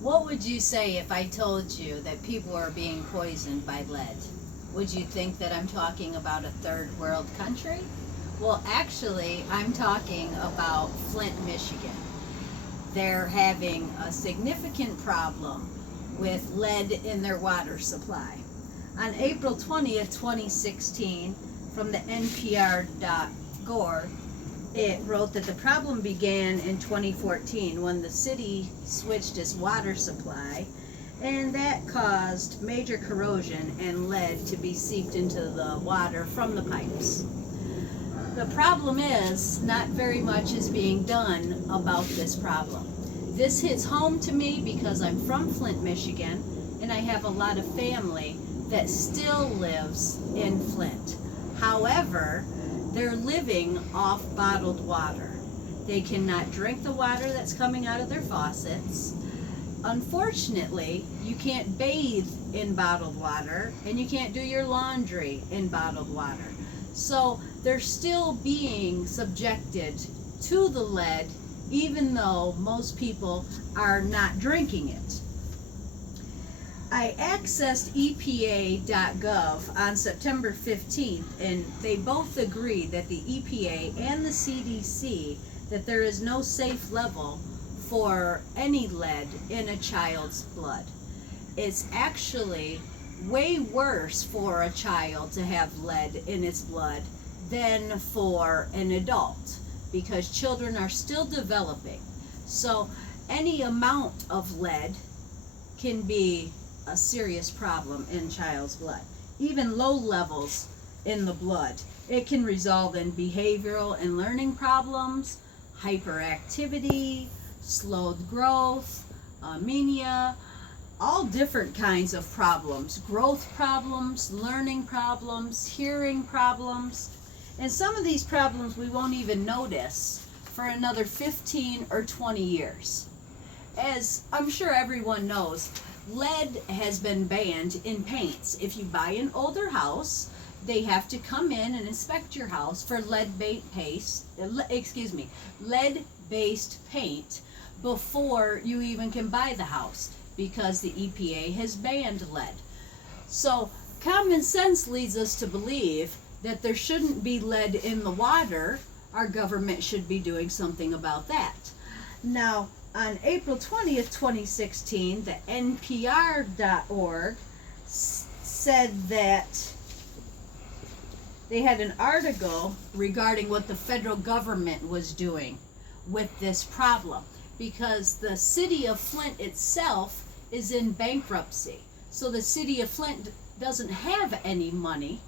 What would you say if I told you that people are being poisoned by lead? Would you think that I'm talking about a third world country? Well, actually, I'm talking about Flint, Michigan. They're having a significant problem with lead in their water supply. On April 20th, 2016, from the NPR.org, it wrote that the problem began in 2014 when the city switched its water supply, and that caused major corrosion and lead to be seeped into the water from the pipes. The problem is not very much is being done about this problem. This hits home to me because I'm from Flint, Michigan, and I have a lot of family that still lives in Flint. However, they're living off bottled water. They cannot drink the water that's coming out of their faucets. Unfortunately, you can't bathe in bottled water, and you can't do your laundry in bottled water. So they're still being subjected to the lead, even though most people are not drinking it. I accessed EPA.gov on September 15th, and they both agree that the EPA and the CDC that there is no safe level for any lead in a child's blood. It's actually way worse for a child to have lead in its blood than for an adult, because children are still developing. So any amount of lead can be a serious problem in child's blood. Even low levels in the blood, it can result in behavioral and learning problems, hyperactivity, slowed growth, anemia, all different kinds of problems, growth problems, learning problems, hearing problems. And some of these problems we won't even notice for another 15 or 20 years. As I'm sure everyone knows, lead has been banned in paints. If you buy an older house, they have to come in and inspect your house for lead-based paint before you even can buy the house, because the EPA has banned lead. So common sense leads us to believe that there shouldn't be lead in the water. Our government should be doing something about that. Now, on April 20th, 2016, the NPR.org said that they had an article regarding what the federal government was doing with this problem, because the city of Flint itself is in bankruptcy. So the city of Flint doesn't have any money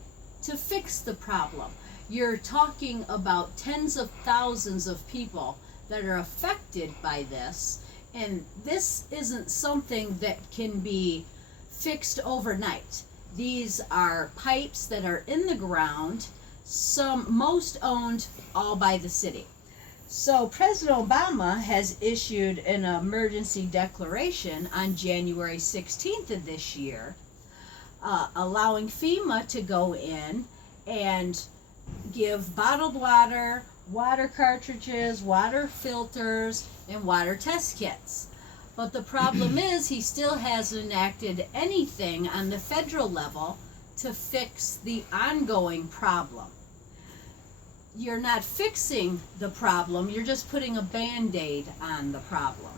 to fix the problem. You're talking about tens of thousands of people that are affected by this, and this isn't something that can be fixed overnight. These are pipes that are in the ground, most owned all by the city. So President Obama has issued an emergency declaration on January 16th of this year, allowing FEMA to go in and give bottled water, water cartridges, water filters, and water test kits. But the problem is he still hasn't enacted anything on the federal level to fix the ongoing problem. You're not fixing the problem, you're just putting a Band-Aid on the problem.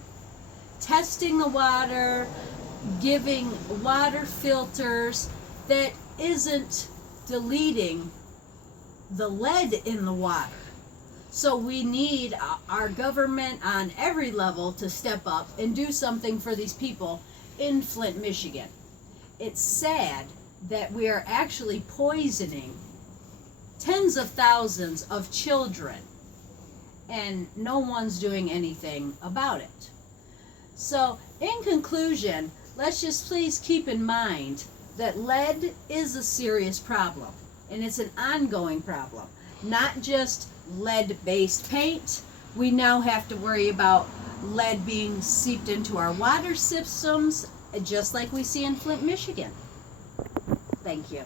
Testing the water, giving water filters, that isn't deleting the lead in the water. So we need our government on every level to step up and do something for these people in Flint, Michigan. It's sad that we are actually poisoning tens of thousands of children, and no one's doing anything about it. So in conclusion, let's just please keep in mind that lead is a serious problem, and it's an ongoing problem. Not just lead-based paint. We now have to worry about lead being seeped into our water systems, just like we see in Flint, Michigan. Thank you.